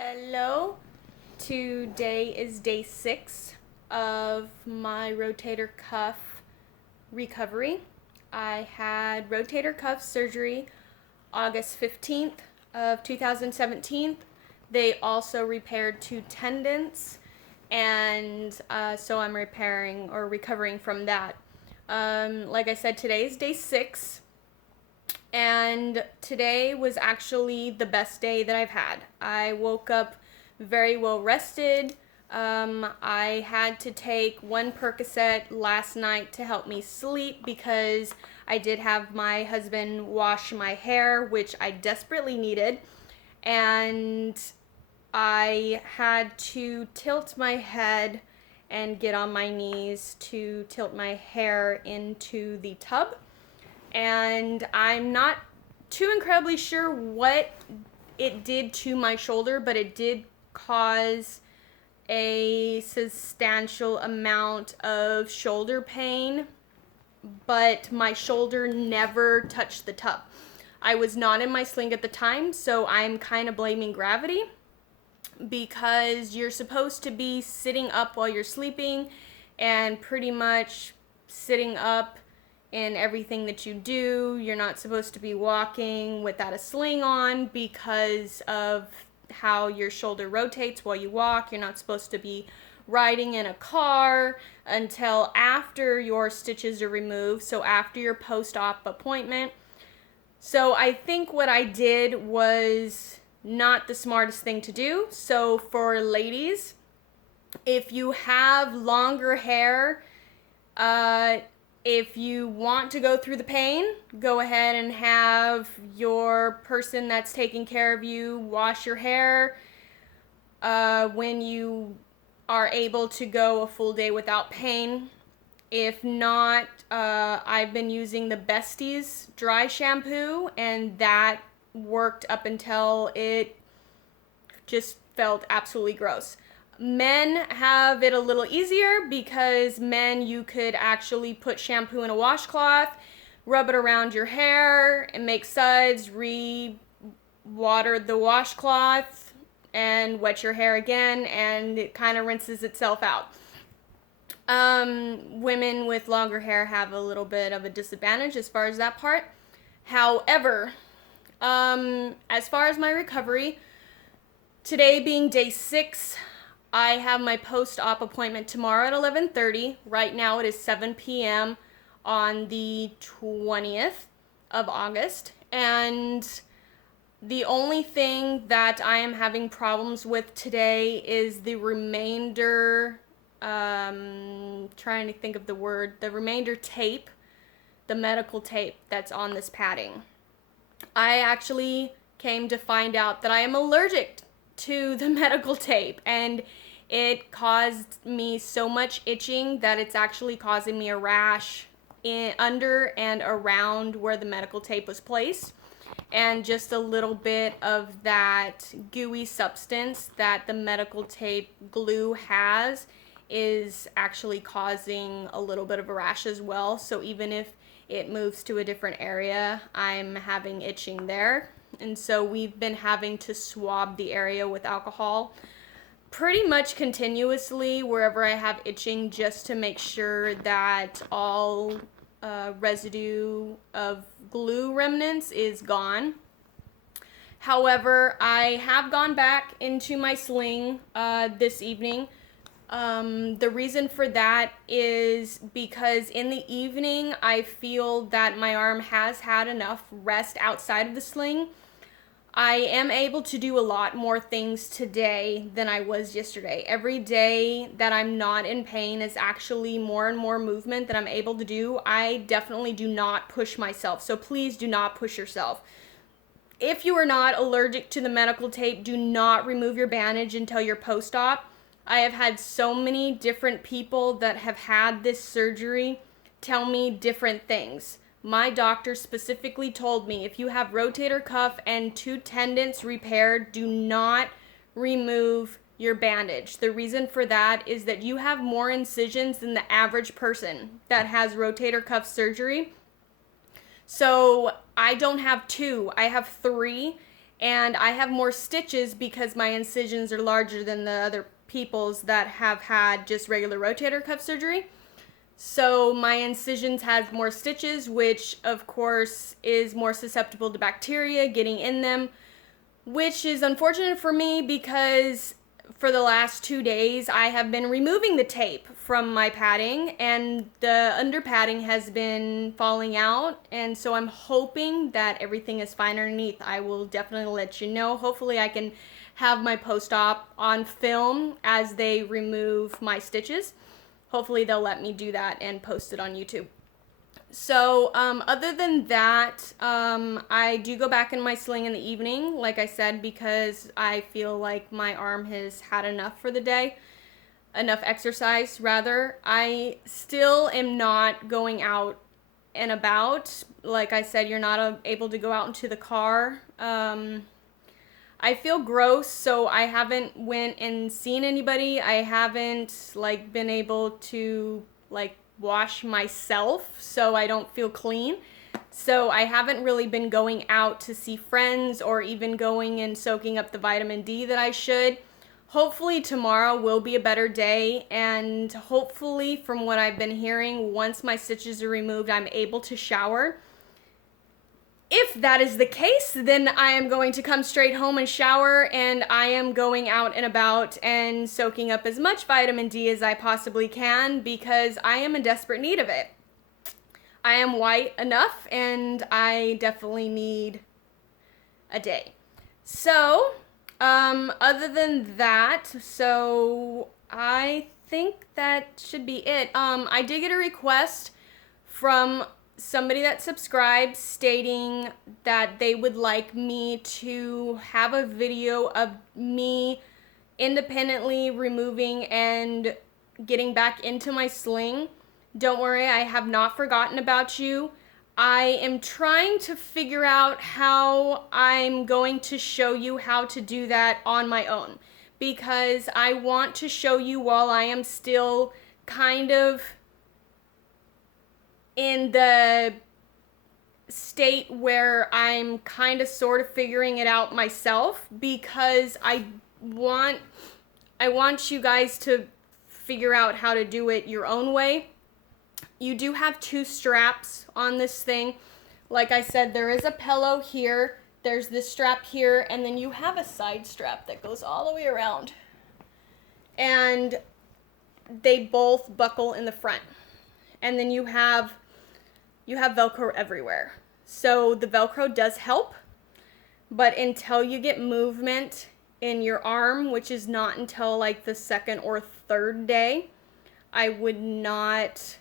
Hello. Today is day 6 of my rotator cuff recovery. I had rotator cuff surgery August 15th of 2017. They also repaired 2 tendons, and so I'm repairing or recovering from that. Like I said, today is day 6. And today was actually the best day that I've had. I woke up very well rested. I had to take one Percocet last night to help me sleep because I did have my husband wash my hair, which I desperately needed. And I had to tilt my head and get on my knees to tilt my hair into the tub, and I'm not too incredibly sure what it did to my shoulder, but it did cause a substantial amount of shoulder pain, but my shoulder never touched the tub. I was not in my sling at the time, so I'm kind of blaming gravity because you're supposed to be sitting up while you're sleeping and pretty much sitting up in everything that you do. You're not supposed to be walking without a sling on because of how your shoulder rotates while you walk. You're not supposed to be riding in a car until after your stitches are removed, so after your post-op appointment. So I think what I did was not the smartest thing to do. So for ladies, if you have longer hair, if you want to go through the pain, go ahead and have your person that's taking care of you wash your hair when you are able to go a full day without pain. If not, I've been using the Besties dry shampoo, and that worked up until it just felt absolutely gross. Men have it a little easier because men, you could actually put shampoo in a washcloth, rub it around your hair, and make suds, re-water the washcloth, and wet your hair again, and it kind of rinses itself out. Women with longer hair have a little bit of a disadvantage as far as that part. However, as far as my recovery, today being day 6, I have my post-op appointment tomorrow at 11:30. Right now it is 7 p.m. on the 20th of August. And the only thing that I am having problems with today is the remainder, trying to think of the word, the remainder tape, the medical tape that's on this padding. I actually came to find out that I am allergic to the medical tape, and it caused me so much itching that it's actually causing me a rash under and around where the medical tape was placed, and just a little bit of that gooey substance that the medical tape glue has is actually causing a little bit of a rash as well. So even if it moves to a different area, I'm having itching there. And so we've been having to swab the area with alcohol pretty much continuously wherever I have itching, just to make sure that all residue of glue remnants is gone. However, I have gone back into my sling this evening. The reason for that is because in the evening I feel that my arm has had enough rest outside of the sling. I am able to do a lot more things today than I was yesterday. Every day that I'm not in pain is actually more and more movement that I'm able to do. I definitely do not push myself, so please do not push yourself. If you are not allergic to the medical tape, do not remove your bandage until your post-op. I have had so many different people that have had this surgery tell me different things. My doctor specifically told me if you have rotator cuff and 2 tendons repaired, do not remove your bandage. The reason for that is that you have more incisions than the average person that has rotator cuff surgery. So I don't have 2, I have 3. and I have more stitches because my incisions are larger than the other people's that have had just regular rotator cuff surgery. So my incisions have more stitches, which of course is more susceptible to bacteria getting in them, which is unfortunate for me because for the last 2 days I have been removing the tape from my padding and the under padding has been falling out, and so I'm hoping that everything is fine underneath. I will definitely let you know. Hopefully I can have my post-op on film as they remove my stitches. Hopefully they'll let me do that and post it on YouTube. So other than that, I do go back in my sling in the evening, like I said, because I feel like my arm has had enough for the day, enough exercise rather. I still am not going out and about. Like I said, you're not able to go out into the car. I feel gross, so I haven't went and seen anybody. I haven't like been able to like wash myself, so I don't feel clean. So I haven't really been going out to see friends or even going and soaking up the vitamin D that I should. Hopefully tomorrow will be a better day, and hopefully from what I've been hearing, once my stitches are removed, I'm able to shower. If that is the case, then I am going to come straight home and shower, and I am going out and about and soaking up as much vitamin D as I possibly can because I am in desperate need of it. I am white enough and I definitely need a day. So, other than that, so I think that should be it. I did get a request from somebody that subscribes stating that they would like me to have a video of me independently removing and getting back into my sling. Don't worry, I have not forgotten about you. I am trying to figure out how I'm going to show you how to do that on my own, because I want to show you while I am still kind of in the state where I'm kind of sort of figuring it out myself, because I want you guys to figure out how to do it your own way. You do have 2 straps on this thing. Like I said, there is a pillow here, there's this strap here, and then you have a side strap that goes all the way around. And they both buckle in the front. And then you have Velcro everywhere. So the Velcro does help, but until you get movement in your arm, which is not until like the 2nd or 3rd day, I would not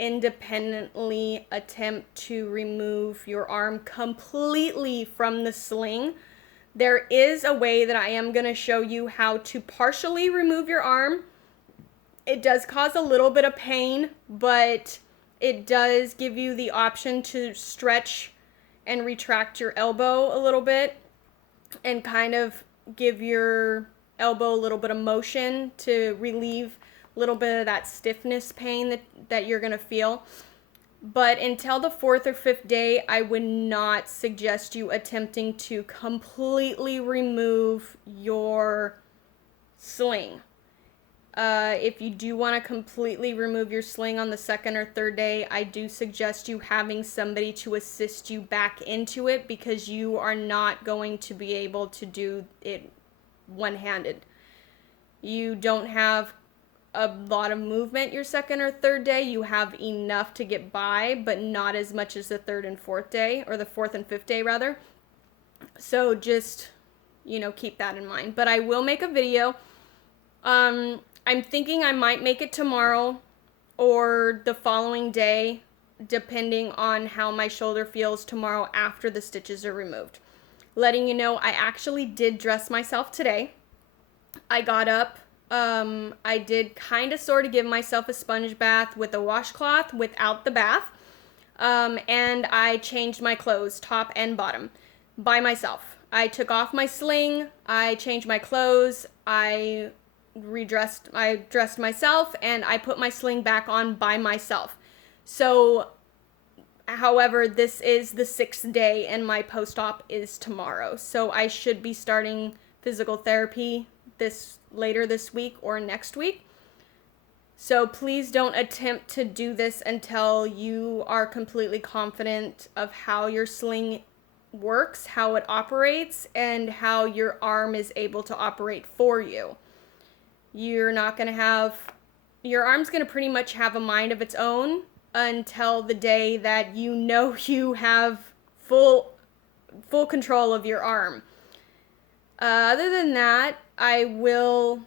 independently attempt to remove your arm completely from the sling. There is a way that I am going to show you how to partially remove your arm. It does cause a little bit of pain, but it does give you the option to stretch and retract your elbow a little bit and kind of give your elbow a little bit of motion to relieve a little bit of that stiffness pain that you're going to feel. But until the 4th or 5th day, I would not suggest you attempting to completely remove your sling. If you do want to completely remove your sling on the 2nd or 3rd day, I do suggest you having somebody to assist you back into it, because you are not going to be able to do it one-handed. You don't have a lot of movement your 2nd or 3rd day. You have enough to get by, but not as much as the 3rd and 4th day, or the 4th and 5th day rather. So just, keep that in mind. But I will make a video. I'm thinking I might make it tomorrow or the following day, depending on how my shoulder feels tomorrow after the stitches are removed. Letting you know, I actually did dress myself today. I got up. I did kind of sort of give myself a sponge bath with a washcloth without the bath. And I changed my clothes, top and bottom, by myself. I took off my sling. I changed my clothes. I dressed myself, and I put my sling back on by myself. So However, this is the 6th day and my post-op is tomorrow. So I should be starting physical therapy later this week or next week. So please don't attempt to do this until you are completely confident of how your sling works, how it operates, and how your arm is able to operate for you. Your arm's going to pretty much have a mind of its own until the day that you know you have full control of your arm. Other than that, I will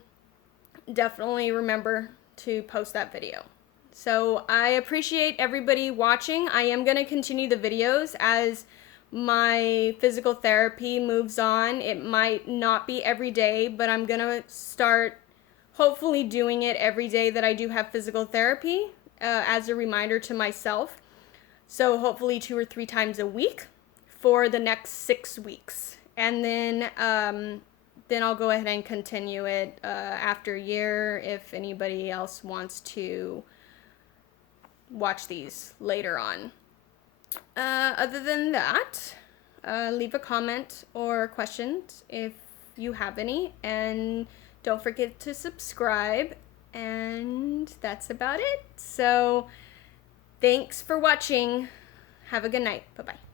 definitely remember to post that video. So I appreciate everybody watching. I am going to continue the videos as my physical therapy moves on. It might not be every day, but I'm going to start hopefully doing it every day that I do have physical therapy as a reminder to myself. So hopefully 2 or 3 times a week for the next 6 weeks. And then I'll go ahead and continue it after a year if anybody else wants to watch these later on. Other than that, leave a comment or questions if you have any, and don't forget to subscribe, and that's about it. So thanks for watching. Have a good night. Bye-bye.